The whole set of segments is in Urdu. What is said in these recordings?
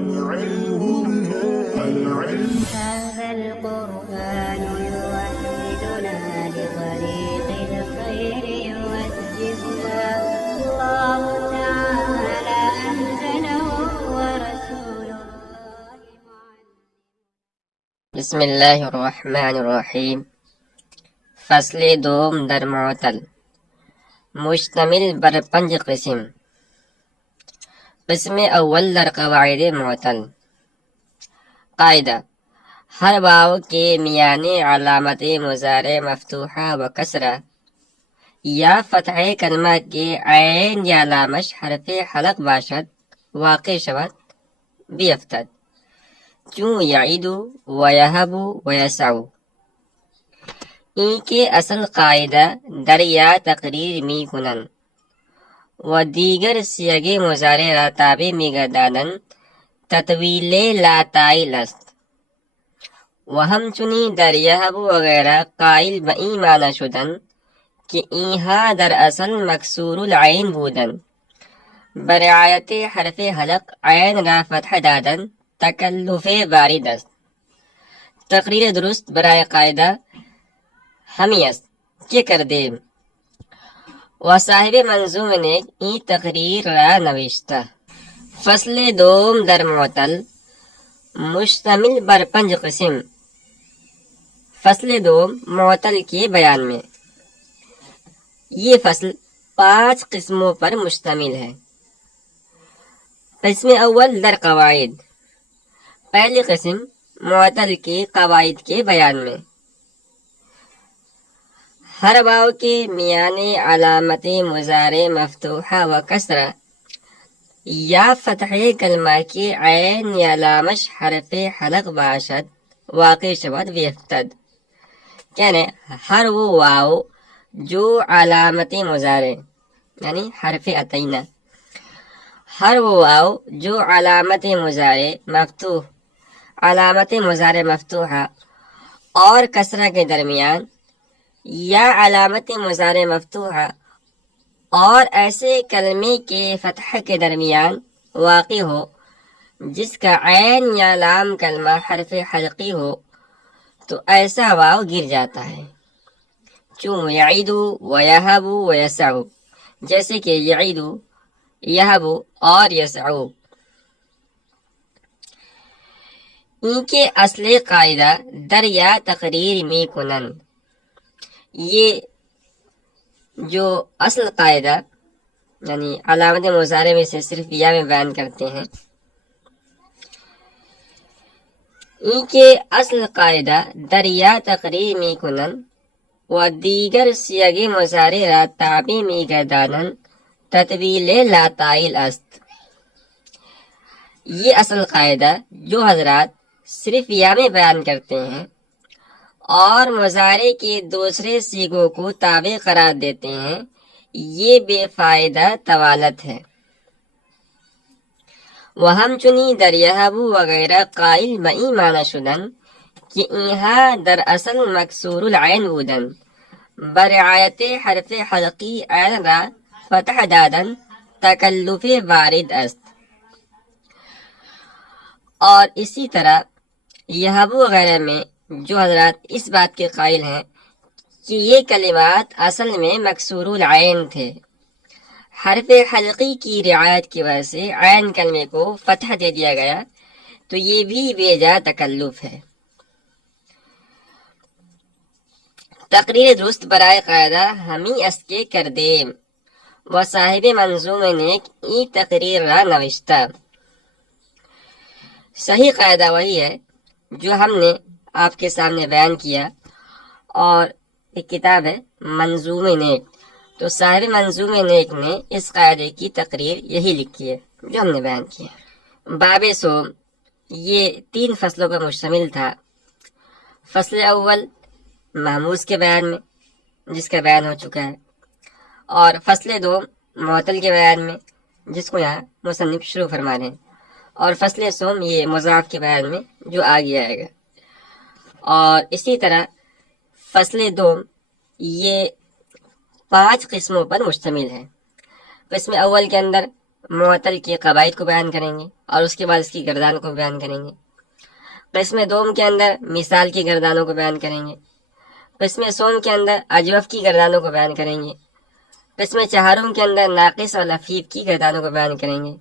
هذا القرآن يوحدنا لطريق الخير يوجهنا الله تعالى أنزله ورسول الله بسم الله الرحمن الرحیم۔ فصل دوم در معطل، مشتمل بر 5 قسم۔ قسم اول در قواعد معطل۔ قاعدہ: ہر واو کے میانے علامت مضارع مفتوحہ و کسرہ یا فتح کلمہ کے عین یا لامش حرف حلق باشد واقع شود بیفتد، چون یعید و یہب و یسع۔ این کے اصل قاعدہ در یا تقریر می کنن و دیگر سیغ مضارع را تابع می گردانن تطویل لا تائل است و همچنین در یهب وغیرہ قائل به این معنی شدن که اینها در اصل مکسور العین بودن، برعایت حرف حلق عین را فتح دادن تکلف وارد است۔ تقریر درست برای قاعدہ ہمی است که کردیم و صاحب منظوم نے این تقریر را نوشته۔ فصل دوم در معطل، مشتمل بر 5 قسم۔ فصل دوم معطل کے بیان میں۔ یہ فصل 5 قسموں پر مشتمل ہے۔ قسم اول در قواعد، پہلی قسم معطل کے قواعد کے بیان میں۔ ہر واو کے میانے علامت مضارع مفتوحہ و کسرہ یا فتح کلمہ کے عین یا لامش حرف حلق باشد واقع شود بیفتد، یعنی ہر وہ واو جو علامت مضارع یعنی حرف عطینہ، ہر وہ واو جو علامت مضارع مفتوحہ اور کسرہ کے درمیان یا علامت مضارع مفتوحہ اور ایسے کلمے کے فتح کے درمیان واقع ہو جس کا عین یا لام کلمہ حرف حلقی ہو تو ایسا واو گر جاتا ہے، چون یعید و یہب و یسع، جیسے کہ یعید، یہب اور یسع۔ ان کے اصل قاعدہ در یا تقریر می کنن۔ یہ جو اصل قاعدہ یعنی علامت مضارع میں سے صرف یا میں بیان کرتے ہیں، ان کے اصل قاعدہ در یا تقریر می کنن و دیگر سیغ مضارع را تابع می گردانن تطویل لا تائل است۔ یہ اصل قاعدہ جو حضرات صرف یا میں بیان کرتے ہیں اور مضارع کے دوسرے سیغوں کو تابع قرار دیتے ہیں، یہ بے فائدہ طوالت ہے۔ و همچنین در یهب وغیرہ قائل به این معنی شدن که اینها در اصل مکسور العین بودن، برعایت حرف حلقی عین را فتح دادن تکلف وارد است۔ اور اسی طرح یہب وغیرہ میں جو حضرات اس بات کے قائل ہیں کہ یہ کلمات اصل میں مکسور العین تھے، حرف حلقی کی رعایت کی وجہ سے عین کلمے کو فتح دے دیا گیا، تو یہ بھی بے جا تکلف ہے۔ تقریر درست برائے قاعدہ ہمی است کے کردیم و صاحب منظوم نے ای تقریر را نوشتہ۔ صحیح قاعدہ وہی ہے جو ہم نے آپ کے سامنے بیان کیا، اور ایک کتاب ہے منظوم نیک، تو صاحب منظوم نیک نے اس قاعدے کی تقریر یہی لکھی ہے جو ہم نے بیان کیا۔ باب سوم یہ 3 فصلوں پر مشتمل تھا۔ فصل اول محموز کے بیان میں، جس کا بیان ہو چکا ہے، اور فصل دوم معطل کے بیان میں، جس کو یہاں مصنف شروع فرما رہے ہیں، اور فصل سوم یہ مضاف کے بیان میں جو آگے آئے گا۔ اور اسی طرح فصل دوم یہ 5 قسموں پر مشتمل ہے۔ قسم اول کے اندر معطل کے قواعد کو بیان کریں گے اور اس کے بعد اس کی گردان کو بیان کریں گے۔ قسم دوم کے اندر مثال کی گردانوں کو بیان کریں گے۔ قسم سوم کے اندر اجوف کی گردانوں کو بیان کریں گے۔ قسم چہارم کے اندر ناقص اور لفیف کی گردانوں کو بیان کریں گے،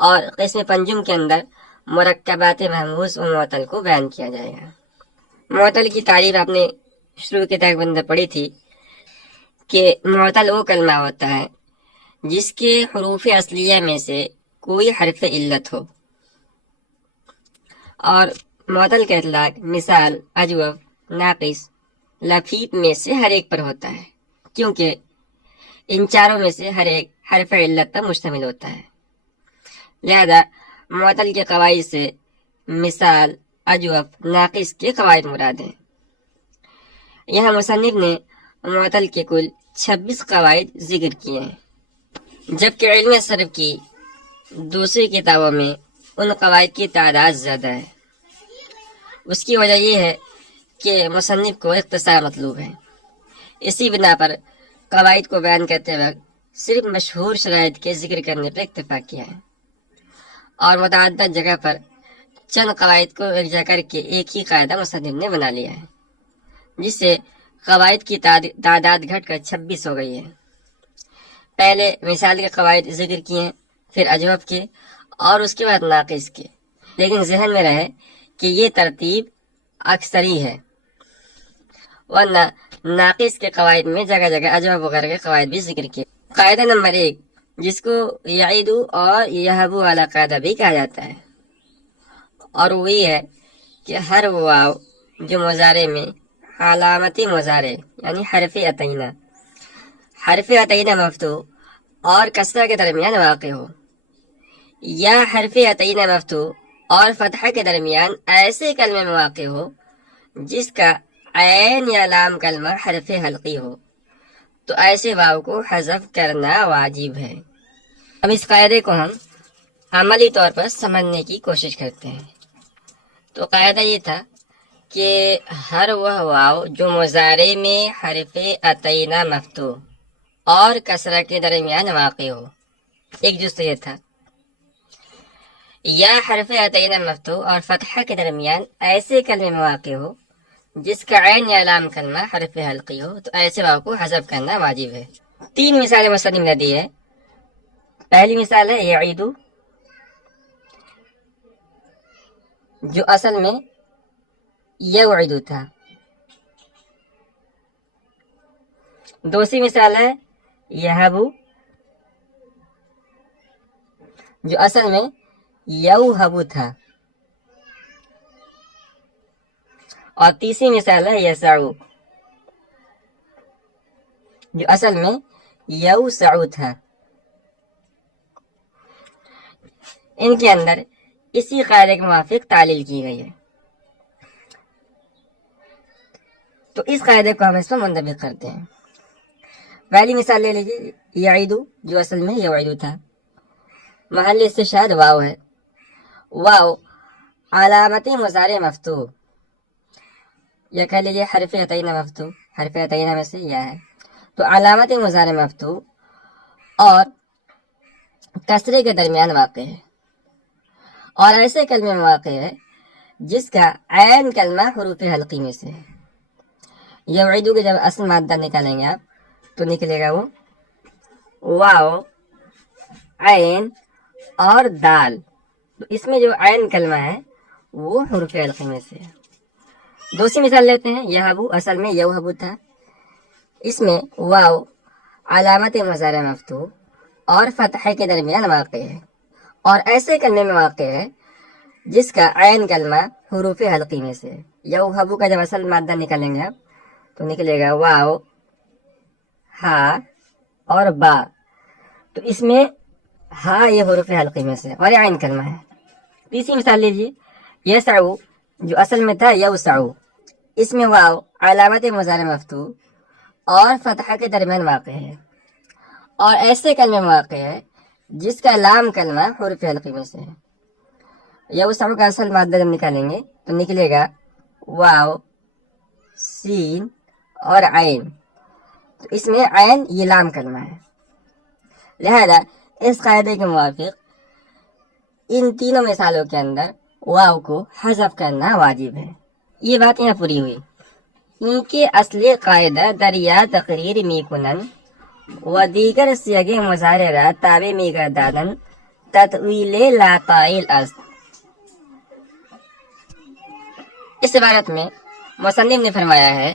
اور قسم پنجم کے اندر مرکبات محموز و معطل کو بیان کیا جائے گا۔ معطل کی تعریف آپ نے شروع کے تک اندر پڑھی تھی کہ معطل وہ کلمہ ہوتا ہے جس کے حروف اصلیہ میں سے کوئی حرف علت ہو، اور معطل کا اطلاق مثال، اجوف، ناقص، لفیف میں سے ہر ایک پر ہوتا ہے، کیونکہ ان چاروں میں سے ہر ایک حرف علت پر مشتمل ہوتا ہے۔ لہذا معطل کے قواعد سے مثال، اجوف، ناقص کے قواعد مراد ہیں۔ یہاں مصنف نے معطل کے کل 26 قواعد ذکر کیے ہیں، جبکہ علم صرف کی دوسری کتابوں میں ان قواعد کی تعداد زیادہ ہے۔ اس کی وجہ یہ ہے کہ مصنف کو اختصار مطلوب ہے، اسی بنا پر قواعد کو بیان کرتے وقت صرف مشہور شرائط کے ذکر کرنے پر اکتفا کیا ہے، اور متعدد جگہ پر چند قواعد کو یکجا کر کے ایک ہی قاعدہ مصنف نے بنا لیا ہے، جس سے قواعد کی تعداد گھٹ کر 26 ہو گئی ہے۔ پہلے مثال کے قواعد ذکر کیے ہیں، پھر اجوف کے، اور اس کے بعد ناقص کے، لیکن ذہن میں رہے کہ یہ ترتیب اکثری ہے، ورنہ ناقص کے قواعد میں جگہ جگہ اجوف وغیرہ کے قواعد بھی ذکر کیے۔ قاعدہ نمبر 1، جس کو یعیدو اور یہبو والا قاعدہ بھی کہا جاتا ہے، اور وہ یہ ہے کہ ہر واو جو مضارع میں علامتی مضارع یعنی حرف عطینہ مفتوح اور کسرہ کے درمیان واقع ہو، یا حرف عطینہ مفتوح اور فتحہ کے درمیان ایسے کلمے میں واقع ہو جس کا عین یا لام کلمہ حرف حلقی ہو، تو ایسے واو کو حذف کرنا واجب ہے۔ اب اس قاعدے کو ہم عملی طور پر سمجھنے کی کوشش کرتے ہیں۔ تو قاعدہ یہ تھا کہ ہر وہ واو جو مضارع میں حرف عطینہ مفتوح اور کسرہ کے درمیان واقع ہو، ایک جز تو یہ تھا، یا حرف عطینہ مفتوح اور فتحہ کے درمیان ایسے کلمے میں واقع ہو جس کا عین یا لام کلمہ حرف حلقی ہو، تو ایسے واو کو حذف کرنا واجب ہے۔ 3 مثالیں مصنف نے دی ہے۔ پہلی مثال ہے یعیدو، جو اصل میں یوعدو تھا۔ دوسری مثال ہے یہبو، جو اصل میں یوہبو تھا۔ اور تیسری مثال ہے یسعو، جو اصل میں یوسعو تھا۔ ان کے اندر اسی قاعدے کے موافق تعلیل کی گئی ہے، تو اس قاعدے کو ہم اس میں منطبق کرتے ہیں۔ پہلی مثال لے لیجیے، یعیدو جو اصل میں یوعدو تھا، محل استشہاد واو ہے، واو علامتی مضارع مفتوح، یا کہہ لیجیے حرف عطینہ مفتوح، حرف عطینہ میں سے یا ہے، تو علامت مضارع مفتوح اور کسرے کے درمیان واقع ہے، اور ایسے کلمے میں واقع ہے جس کا عین کلمہ حروف حلقی میں سے ہے۔ یوعدو کے جب اصل مادہ نکالیں گے آپ تو نکلے گا وہ واو، عین اور دال، تو اس میں جو عین کلمہ ہے وہ حروف حلقی میں سے ہے۔ دوسری مثال لیتے ہیں، یہبو اصل میں یوہبو تھا، اس میں واو علامت مضارع مفتوح اور فتحہ کے درمیان واقع ہے، اور ایسے کلمے میں واقع ہے جس کا عین کلمہ حروف حلقی میں سے ہے۔ یوہبو کا جب اصل مادہ نکالیں گے آپ تو نکلے گا واو، ہا اور با، تو اس میں ہا یہ حروف حلقی میں سے اور یہ عین کلمہ ہے۔ تیسری مثال لیجیے، یسعو جو اصل میں تھا یوسعو، اس میں واو علامت مضارع مفتوح اور فتحہ کے درمیان واقع ہے، اور ایسے کلمے میں واقع ہے جس کا لام کلمہ حروف حلقی میں سے ہے۔ یوسعو کا اصل مادہ جب نکالیں گے تو نکلے گا واو، سین اور عین، تو اس میں عین یہ لام کلمہ ہے، لہذا اس قاعدے کے موافق ان تینوں مثالوں کے اندر واو کو حذف کرنا واجب ہے۔ یہ بات یہاں پوری ہوئی۔ ان کے اصلی قاعدہ دریا تقریر میکنن و دیگر سیاگ مضارع را تابع میگردادن تطویل لا قائل است۔ اس عبارت میں مصنف نے فرمایا ہے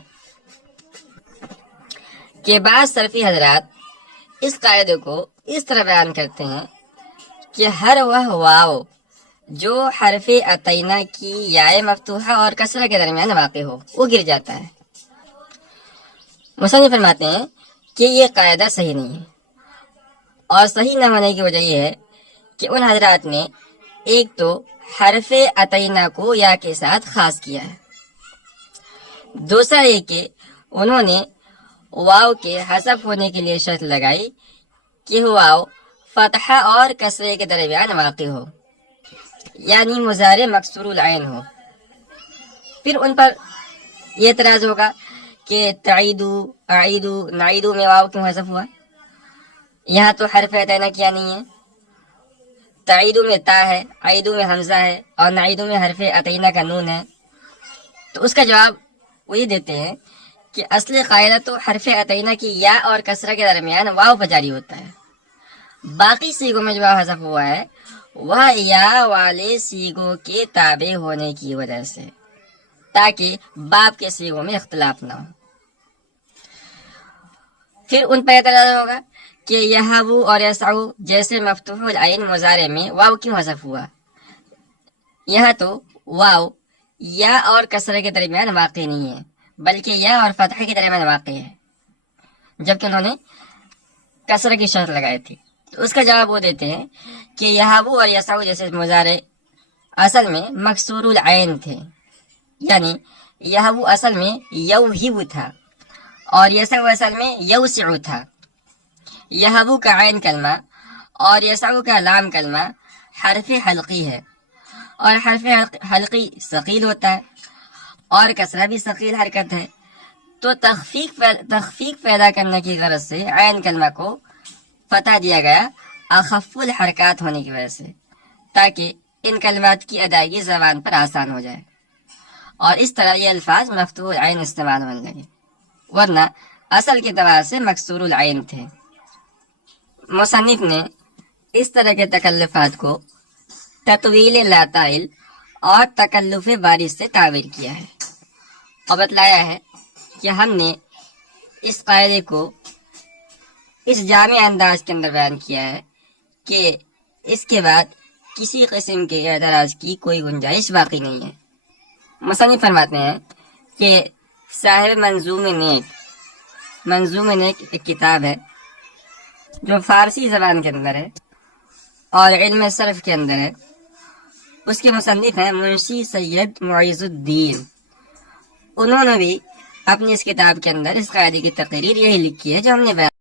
کہ بعض صرفی حضرات اس قاعدے کو اس طرح بیان کرتے ہیں کہ ہر وہ واو جو حرف عطینہ کی یائے مفتوحہ اور کسرہ کے درمیان واقع ہو وہ گر جاتا ہے۔ مصنف فرماتے ہیں کہ یہ قاعدہ صحیح نہیں ہے، اور صحیح نہ ہونے کی وجہ یہ ہے کہ ان حضرات نے ایک تو حرف عطینہ کو یا کے ساتھ خاص کیا ہے، دوسرا یہ کہ انہوں نے واو کے حذف ہونے کے لیے شرط لگائی کہ واو فتحہ اور کسرے کے درمیان واقع ہو، یعنی مضارع مکسور العین ہو۔ پھر ان پر یہ اعتراض ہوگا کہ تعیدو، اعیدو، نعیدو میں واو کیوں حذف ہوا؟ یہاں تو حرف عطینہ کیا نہیں ہے۔ تعیدو میں تا ہے، اعیدو میں حمزہ ہے، اور نعیدو میں حرف عطینہ کا نون ہے۔ تو اس کا جواب وہی دیتے ہیں کہ اصل قاعدہ تو حرف عطینہ کی یا اور کسرہ کے درمیان واو پر جاری ہوتا ہے، باقی سیغوں میں جو واو حذف ہوا ہے وہ یا والے سیغوں کے تابع ہونے کی وجہ سے، تاکہ باب کے سیغوں میں اختلاف نہ ہو۔ پھر ان پر اعتراض ہوگا کہ یہابو اور یسعو جیسے مفتوح العین مضارع میں واو کیوں حذف ہوا؟ یہاں تو واو یا اور کسرہ کے درمیان واقع نہیں ہے، بلکہ یا اور فتحہ کے درمیان واقع ہے، جبکہ انہوں نے کسرہ کی شرط لگائی تھی۔ تو اس کا جواب وہ دیتے ہیں کہ یہابو اور یسعو جیسے مضارع اصل میں مکسور العین تھے، یعنی یہابو اصل میں یوہب تھا اور یسعو اصل میں یوسع تھا۔ یہابو کا عین کلمہ اور یسعو کا لام کلمہ حرف حلقی ہے، اور حرف حلقی ثقیل ہوتا ہے اور کسرہ بھی ثقیل حرکت ہے، تو تخفیف پیدا کرنے کی غرض سے عین کلمہ کو فتح دیا گیا اخف الحرکات ہونے کی وجہ سے، تاکہ ان کلمات کی ادائیگی زبان پر آسان ہو جائے، اور اس طرح یہ الفاظ مفتوح العین استعمال ہونے لگے، ورنہ اصل کے اعتبار سے مکسور العین تھے۔ مصنف نے اس طرح کے تکلفات کو تطویل لا طائل اور تکلف بارش سے تعبیر کیا ہے، اور بتلایا ہے کہ ہم نے اس قاعدے کو اس جامع انداز کے اندر بیان کیا ہے کہ اس کے بعد کسی قسم کے اعتراض کی کوئی گنجائش باقی نہیں ہے۔ مصنف فرماتے ہیں کہ صاحب منظوم نیک ایک کتاب ہے جو فارسی زبان کے اندر ہے اور علم صرف کے اندر ہے، اس کے مصنف ہیں منشی سید معیز الدین۔ انہوں نے بھی اپنی اس کتاب کے اندر اس قاعدے کی تقریر یہی لکھی ہے جو ہم نے بیان